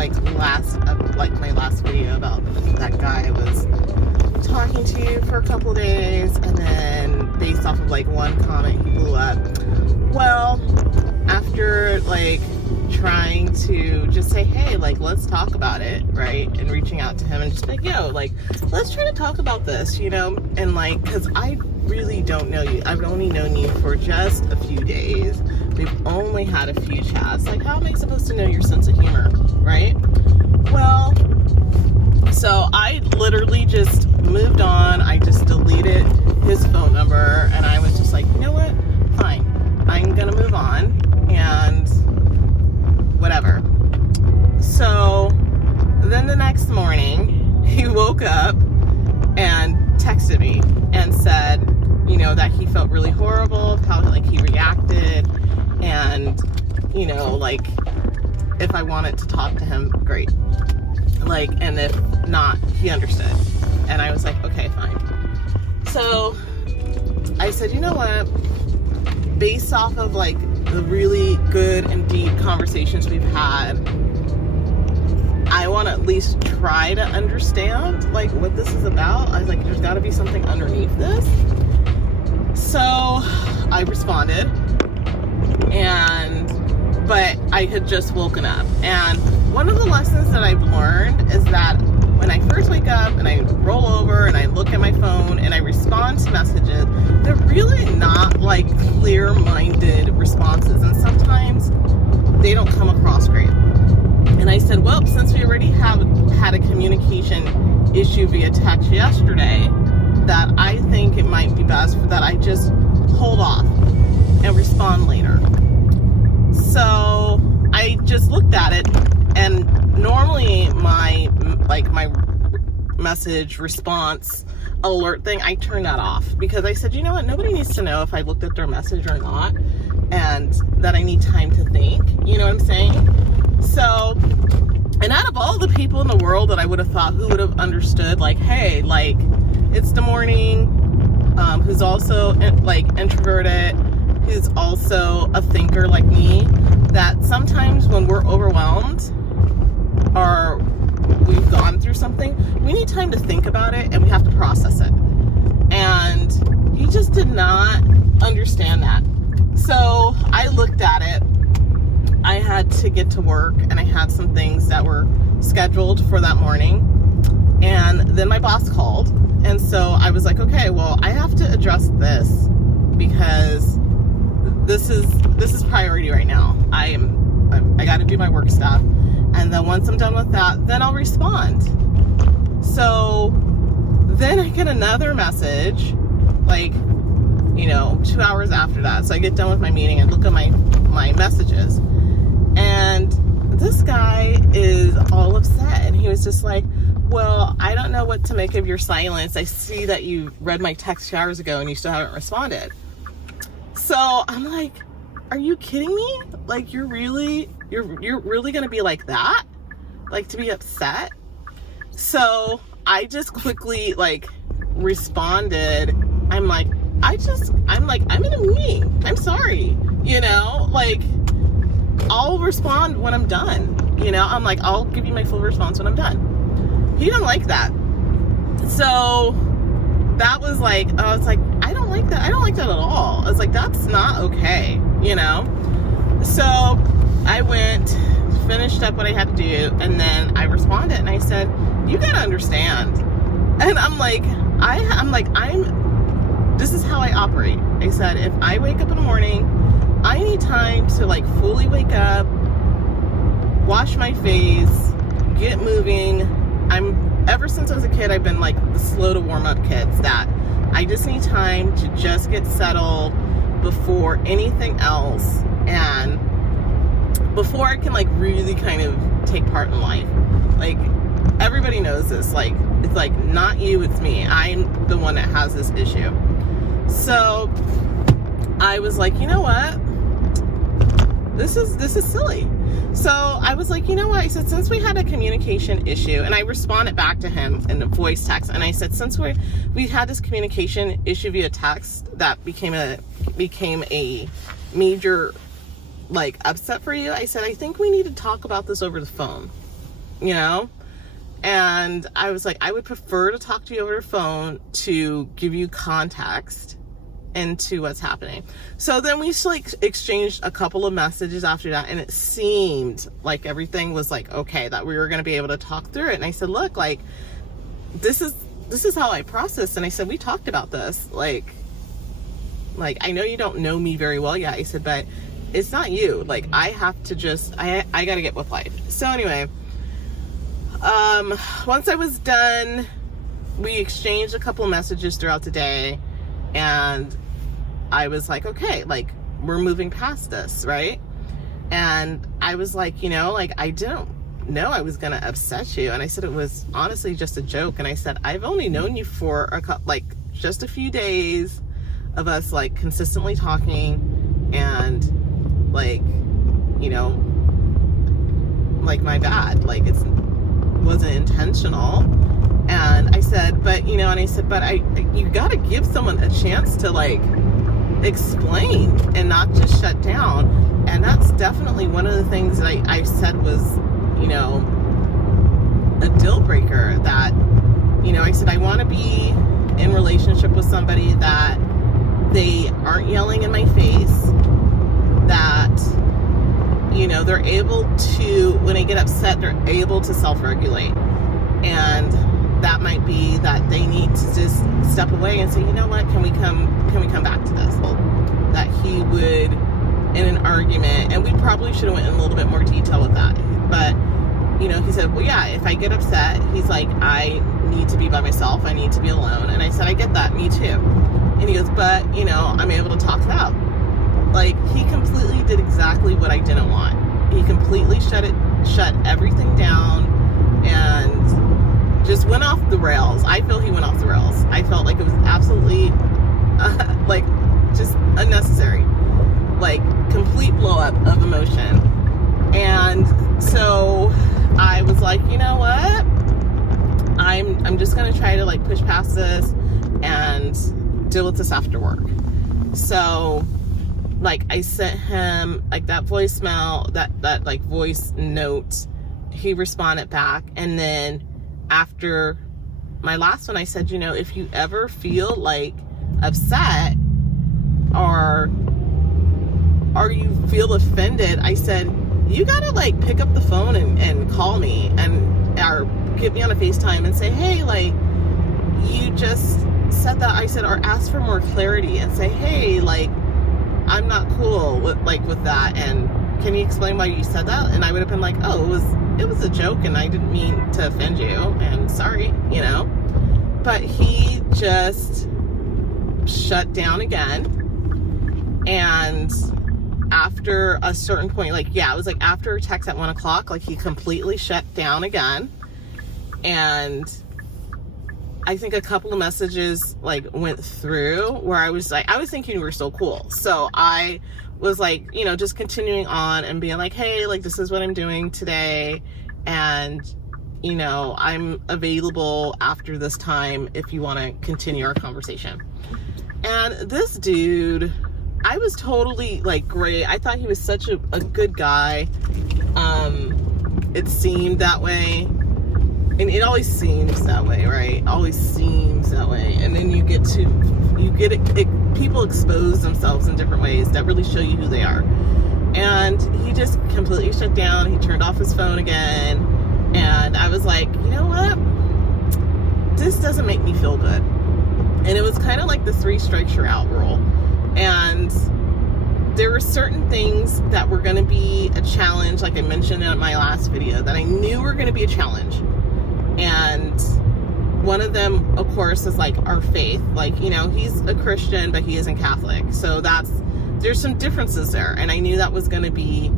like my last video about that guy I was talking to for a couple days, and then based off of like one comment he blew up. Well, after like trying to just say, hey, like, let's talk about it, right? And reaching out to him and just like, yo, like, let's try to talk about this, you know? And like, because I really don't know you. I've only known you for just a few days. We've only had a few chats. Like, how am I supposed to know your sense of humor, right? Well, so I literally just moved on. I just deleted his phone number, and I was just like, you know what? Fine. I'm gonna move on, and whatever. So then the next morning, he woke up and texted me and said, you know, that he felt really horrible, how like he reacted, and, you know, like, if I wanted to talk to him, great. Like, and if not, he understood. And I was like, okay, fine. So I said, you know what? Based off of like the really good and deep conversations we've had, I want to at least try to understand like what this is about. I was like, there's got to be something underneath this. So I responded, but I had just woken up. And one of the lessons that I've learned is that when I first wake up and I roll over and I look at my phone and I respond to messages, they're really not like clear-minded responses, and sometimes they don't come across great. And I said, well, since we already have had a communication issue via text yesterday, that I think it might be best that I just hold off and respond later. So I just looked at it, and normally my message response alert thing, I turned that off, because I said, you know what, nobody needs to know if I looked at their message or not, and that I need time to think, you know what I'm saying? So, and out of all the people in the world that I would have thought who would have understood, like, hey, like, it's the morning, who's also like introverted, who's also a thinker like me, that sometimes when we're overwhelmed or we've gone through something, we need time to think about it and we have to process it. And he just did not understand that. So I looked at it. I had to get to work, and I had some things that were scheduled for that morning. And then my boss called. And so I was like, okay, well, I have to address this because this is priority right now. I got to do my work stuff. And then once I'm done with that, then I'll respond. So then I get another message, like, you know, 2 hours after that. So I get done with my meeting and look at my messages. And this guy is all upset. And he was just like, well, I don't know what to make of your silence. I see that you read my text 2 hours ago and you still haven't responded. So I'm like, are you kidding me? Like, you're really gonna be like that? Like, to be upset? So I just quickly like responded. I'm like, I'm in a meeting. I'm sorry. You know, like, I'll respond when I'm done. You know, I'm like, I'll give you my full response when I'm done. He didn't like that. So that was like, I was like, I don't like that. I don't like that at all. I was like, that's not okay, you know? So I went, finished up what I had to do, and then I responded and I said, you gotta understand. And I'm like, this is how I operate. I said, if I wake up in the morning, I need time to like fully wake up, wash my face, get moving. Ever since I was a kid, I've been like the slow to warm up kids, that I just need time to just get settled before anything else, and before I can like really kind of take part in life. Like, everybody knows this. Like, it's like, not you, it's me. I'm the one that has this issue. So I was like, you know what? This is silly. So I was like, you know what? I said, since we had a communication issue, and I responded back to him in a voice text, and I said, since we had this communication issue via text that became a major like upset for you, I said, I think we need to talk about this over the phone. you know? And I was like, I would prefer to talk to you over the phone to give you context into what's happening. So then we like exchanged a couple of messages after that, and it seemed like everything was like okay, that we were going to be able to talk through it. And I said, look, like this is how I process. And I said, we talked about this, like I know you don't know me very well yet. I said, but it's not you. Like I have to just I got to get with life. So anyway, once I was done, we exchanged a couple of messages throughout the day, and I was like, okay, like we're moving past this, right? And I was like, you know, like I didn't know I was gonna upset you. And I said it was honestly just a joke. And I said, I've only known you for just a few days of us like consistently talking, and like, you know, like my bad, like it wasn't intentional. And I said, but you know, and I said, but you gotta give someone a chance to like explain and not just shut down. And that's definitely one of the things that I said was, you know, a deal breaker. That, you know, I said I want to be in relationship with somebody that they aren't yelling in my face, that, you know, they're able to, when I get upset, they're able to self-regulate. And that might be that they need to just step away and say, you know what, can we come back to this? That he would, in an argument, and we probably should have went in a little bit more detail with that, but you know, he said, well, yeah, if I get upset, he's like, I need to be by myself, I need to be alone. And I said, I get that, me too. And he goes, but you know, I'm able to talk it out. Like he completely did exactly what I didn't want. He completely shut everything down and just went off the rails. I feel he went off the rails. I felt like it was absolutely like just unnecessary, like complete blow up of emotion. And so I was like, you know what, I'm just gonna try to like push past this and deal with this after work. So like I sent him like that voicemail, that like voice note. He responded back, and then after my last one, I said, you know, if you ever feel like upset or you feel offended, I said, you gotta like pick up the phone and call me or get me on a FaceTime and say, hey, like you just said that. I said, or ask for more clarity and say, hey, like I'm not cool with that, and can you explain why you said that? And I would have been like, oh, it was a joke and I didn't mean to offend you and sorry, you know. But he just shut down again. And after a certain point, like, yeah, it was like after a text at 1 o'clock, like he completely shut down again. And I think a couple of messages like went through where I was thinking you were so cool. So I was like, you know, just continuing on and being like, hey, like this is what I'm doing today, and you know, I'm available after this time if you want to continue our conversation. And this dude, I was totally like great. I thought he was such a good guy. It seemed that way. And it always seems that way, right? Always seems that way. And then you get it, people expose themselves in different ways that really show you who they are. And he just completely shut down. He turned off his phone again. And I was like, you know what? This doesn't make me feel good. And it was kind of like the 3 strikes you're out rule. And there were certain things that were going to be a challenge, like I mentioned in my last video, that I knew were going to be a challenge. And one of them, of course, is like our faith. Like, you know, he's a Christian, but he isn't Catholic. So there's some differences there. And I knew that was going to be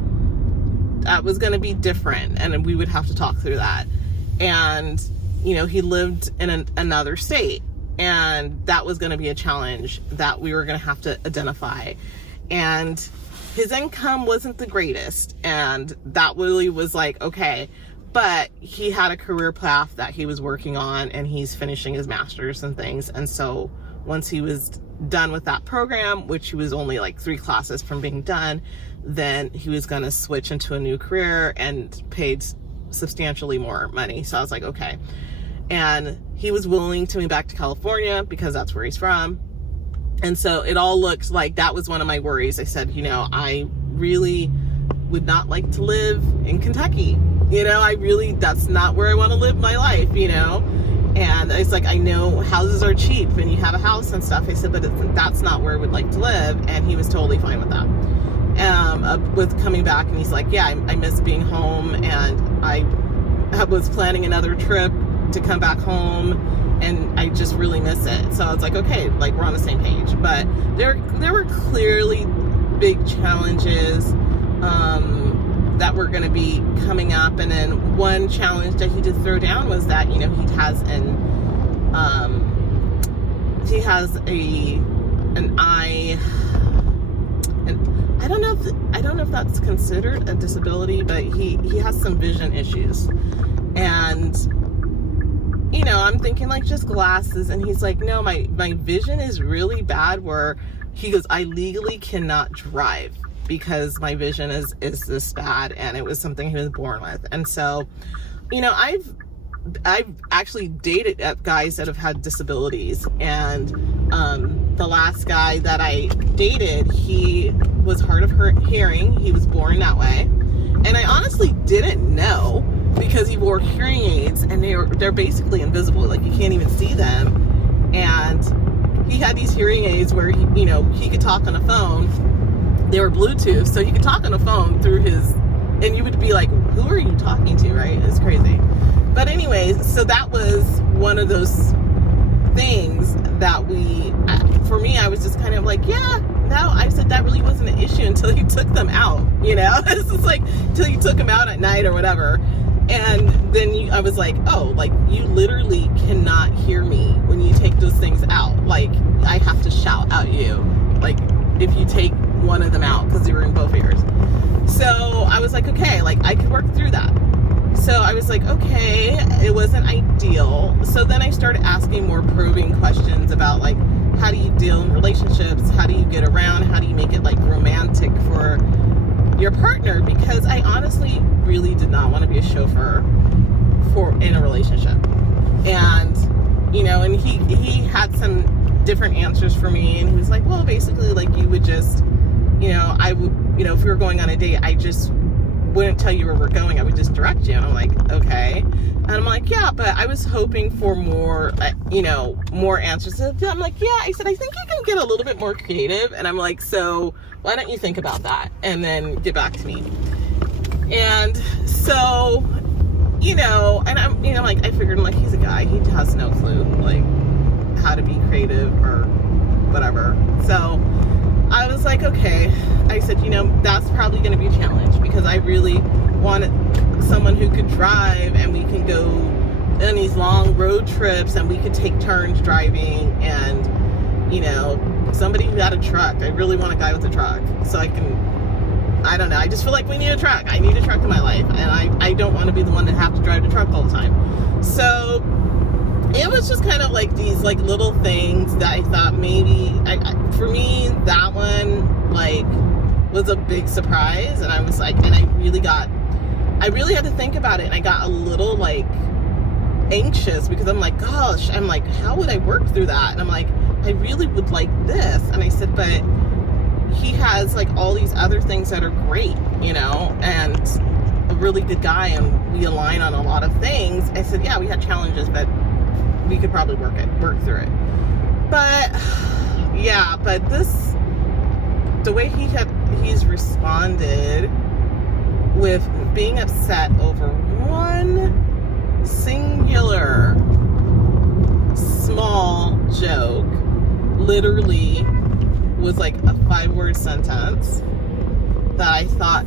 different, and we would have to talk through that. And, you know, he lived in another state, and that was going to be a challenge that we were going to have to identify. And his income wasn't the greatest, and that really was like, okay, but he had a career path that he was working on, and he's finishing his master's and things. And so once he was done with that program, which he was only like 3 classes from being done, then he was going to switch into a new career and paid substantially more money. So I was like, okay. And he was willing to move back to California because that's where he's from. And so it all looked like that was one of my worries. I said, I really would not like to live in Kentucky. That's not where I want to live my life, And it's like, I know houses are cheap and you have a house and stuff. I said, but that's not where I would like to live. And he was totally fine with that. With coming back, and he's like, yeah, I miss being home, and I was planning another trip to come back home, and I just really miss it. So I was like, okay, like we're on the same page. But there were clearly big challenges that were going to be coming up. And then one challenge that he did throw down was that, he has an eye, and I don't know if that's considered a disability, but he has some vision issues. And I'm thinking like just glasses, and he's like, no, my vision is really bad, where he goes, I legally cannot drive because my vision is this bad, and it was something he was born with. And so, I've actually dated guys that have had disabilities, and the last guy that I dated, he was hard of hearing. He was born that way, and I honestly didn't know, because he wore hearing aids, and they're basically invisible, like you can't even see them. And he had these hearing aids where he could talk on a phone. They were Bluetooth, so he could talk on a phone through his, and you would be like, who are you talking to, right? It's crazy. But anyways, so that was one of those things that for me, I was just kind of like, yeah, no, I said that really wasn't an issue until you took them out, It's just like, until you took them out at night or whatever. And then I was like, oh, like you literally cannot hear me when you take those things out. Like I have to shout at you, like if you take one of them out, because they were in both ears. So I was like, okay, like I could work through that. So I was like, okay, it wasn't ideal. So then I started asking more probing questions about like, how do you deal in relationships? How do you get around? How do you make it like romantic for your partner? Because I honestly really did not want to be a chauffeur in a relationship. And, and he had some different answers for me. And he was like, well, basically like you would just, I would, if we were going on a date, I just wouldn't tell you where we're going. I would just direct you. And I'm like, okay. And I'm like, yeah, but I was hoping for more, more answers. I'm like, yeah, I said, I think you can get a little bit more creative. And I'm like, so why don't you think about that and then get back to me? And so, and I'm, like, I figured, I'm like, he's a guy, he has no clue, like, how to be creative or whatever. So I was like, okay. I said, that's probably going to be a challenge, because I really wanted someone who could drive, and we can go on these long road trips, and we could take turns driving, and, somebody who had a truck. I really want a guy with a truck, so I don't know. I just feel like we need a truck. I need a truck in my life, and I don't want to be the one that have to drive the truck all the time. So it was just kind of like these like little things that I thought maybe, for me, that one like was a big surprise. And I was like, and I really had to think about it, and I got a little like anxious, because I'm like, gosh, I'm like, how would I work through that? And I'm like, I really would like this. And I said, but he has like all these other things that are great, and a really good guy, and we align on a lot of things. I said, yeah, we had challenges, but we could probably work through it. But yeah, but the way he's responded with being upset over one singular small joke, literally was like a 5-word sentence that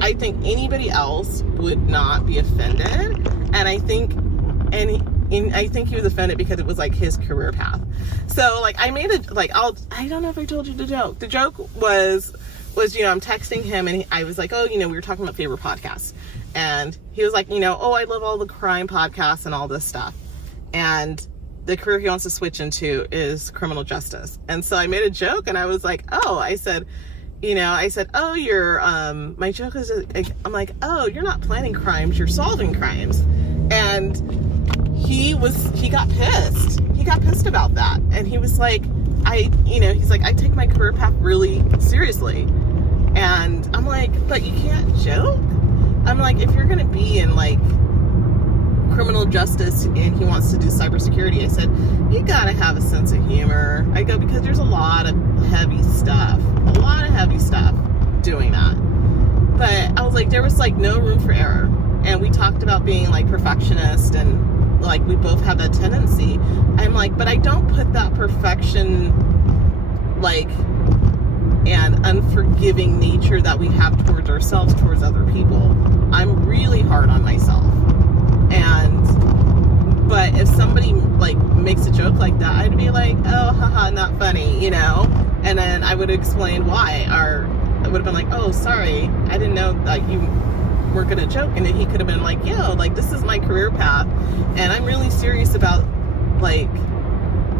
I think anybody else would not be offended. And I think he was offended because it was like his career path. So like I made it like, I don't know if I told you the joke. The joke was I'm texting him, and I was like, oh, we were talking about favorite podcasts, and he was like, oh, I love all the crime podcasts and all this stuff, and the career he wants to switch into is criminal justice. And so I made a joke, and I was like, oh, I said, you know, I said, oh, my joke is, I'm like, oh, you're not planning crimes, you're solving crimes. And he got pissed. He got pissed about that. And he was like, he's like, I take my career path really seriously. And I'm like, but you can't joke. I'm like, if you're going to be in like criminal justice and he wants to do cybersecurity, I said, you got to have a sense of humor. I go, because there's a lot of heavy stuff doing that. But I was like, there was like no room for error. And we talked about being like perfectionist, and like we both have that tendency. I'm like, but I don't put that perfection like and unforgiving nature that we have towards ourselves towards other people. I'm really hard on myself. But if somebody like makes a joke like that, I'd be like, oh, haha, not funny, you know? And then I would explain why, or I would have been like, oh, sorry, I didn't know that you weren't gonna joke. And then he could have been like, yo, like, this is my career path, and I'm really serious about, like,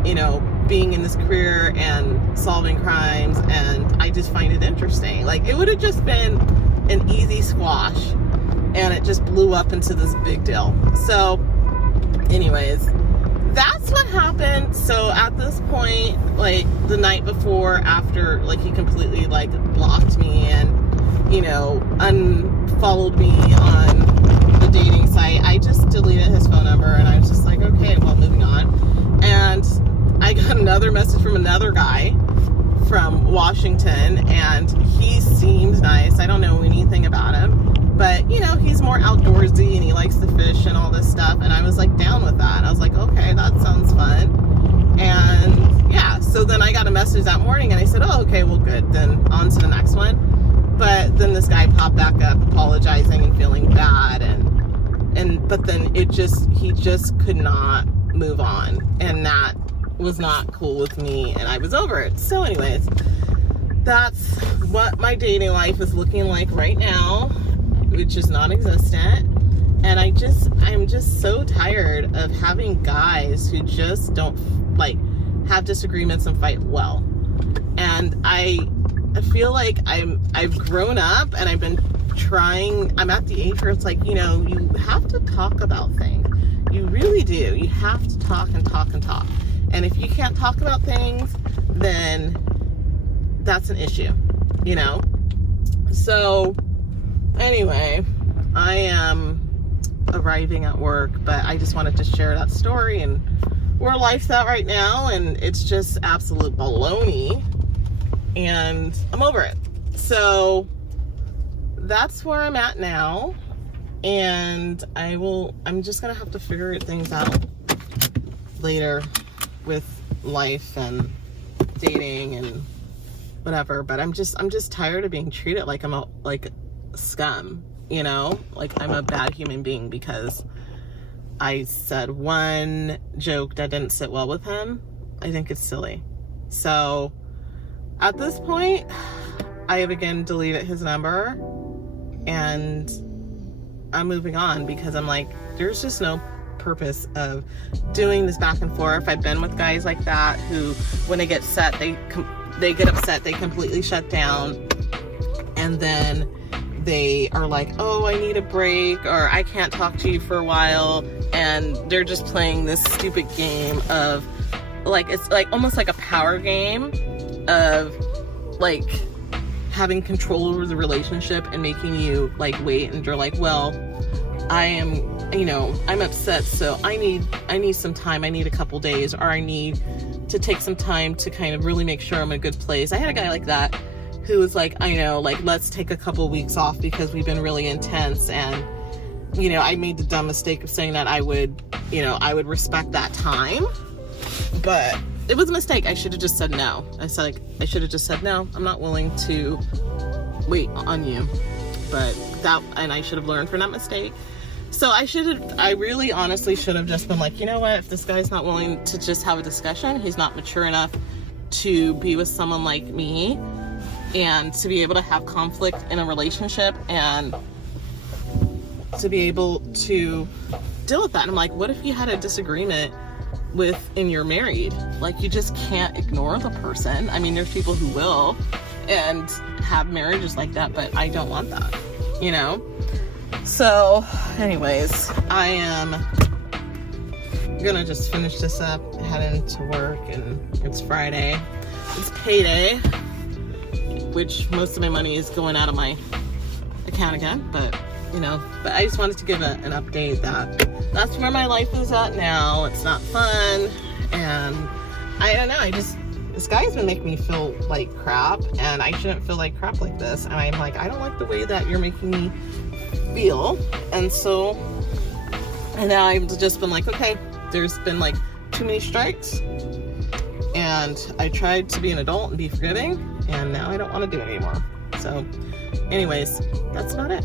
you know, being in this career and solving crimes, and I just find it interesting. Like, it would have just been an easy squash, and it just blew up into this big deal. So anyways, that's what happened. So at this point, like the night before, after like he completely like blocked me and, you know, unfollowed me on the dating site, I just deleted his phone number, and I was just like, okay, well, moving on. And I got another message from another guy from Washington, and he seems nice. I don't know anything about him, but you know, he's more outdoorsy and he likes to fish and all this stuff, and I was like down with that. I was like, okay, that sounds fun. And yeah, so then I got a message that morning, and I said, oh, okay, well, good, then on to the next one. But then this guy popped back up apologizing and feeling bad, but then he just could not move on, and that was not cool with me, and I was over it. So anyways, that's what my dating life is looking like right now, which is non-existent. And I'm just so tired of having guys who just don't like have disagreements and fight well. And I feel like I've grown up, and I've been trying. I'm at the age where it's like, you know, you have to talk about things. You really do. You have to talk and talk and talk. And if you can't talk about things, then that's an issue, you know? So anyway, I am arriving at work, but I just wanted to share that story and where life's at right now, and it's just absolute baloney, and I'm over it. So that's where I'm at now, and I'm just gonna have to figure things out later with life and dating and whatever. But I'm just tired of being treated like I'm a scum, you know, like I'm a bad human being because I said one joke that didn't sit well with him. I think it's silly. So at this point, I have again deleted his number, and I'm moving on because I'm like, there's just no purpose of doing this back and forth. I've been with guys like that who, when they get set, they get upset, they completely shut down, and then they are like, oh, I need a break, or I can't talk to you for a while, and they're just playing this stupid game of like, it's like almost like a power game of like having control over the relationship and making you like wait, and you're like, well, I'm upset, so I need some time. I need a couple days, or I need to take some time to kind of really make sure I'm in a good place. I had a guy like that who was like, I know, like, let's take a couple weeks off because we've been really intense. And, you know, I made the dumb mistake of saying that I would respect that time, but it was a mistake. I should have just said no. I should have just said, no, I'm not willing to wait on you. And I should have learned from that mistake. So I really honestly should have just been like, you know what, if this guy's not willing to just have a discussion, he's not mature enough to be with someone like me and to be able to have conflict in a relationship and to be able to deal with that. And I'm like, what if you had a disagreement and you're married? Like, you just can't ignore the person. I mean, there's people who will, and have marriages like that, but I don't want that, you know? So anyways, I am gonna just finish this up, head into work, and it's Friday. It's payday, which most of my money is going out of my account again, but you know, but I just wanted to give an update that that's where my life is at now. It's not fun, and I don't know, this guy's been making me feel like crap, and I shouldn't feel like crap like this, and I'm like, I don't like the way that you're making me feel. And so, and now I've just been like, okay, there's been like too many strikes, and I tried to be an adult and be forgiving, and now I don't want to do it anymore. So anyways, that's about it.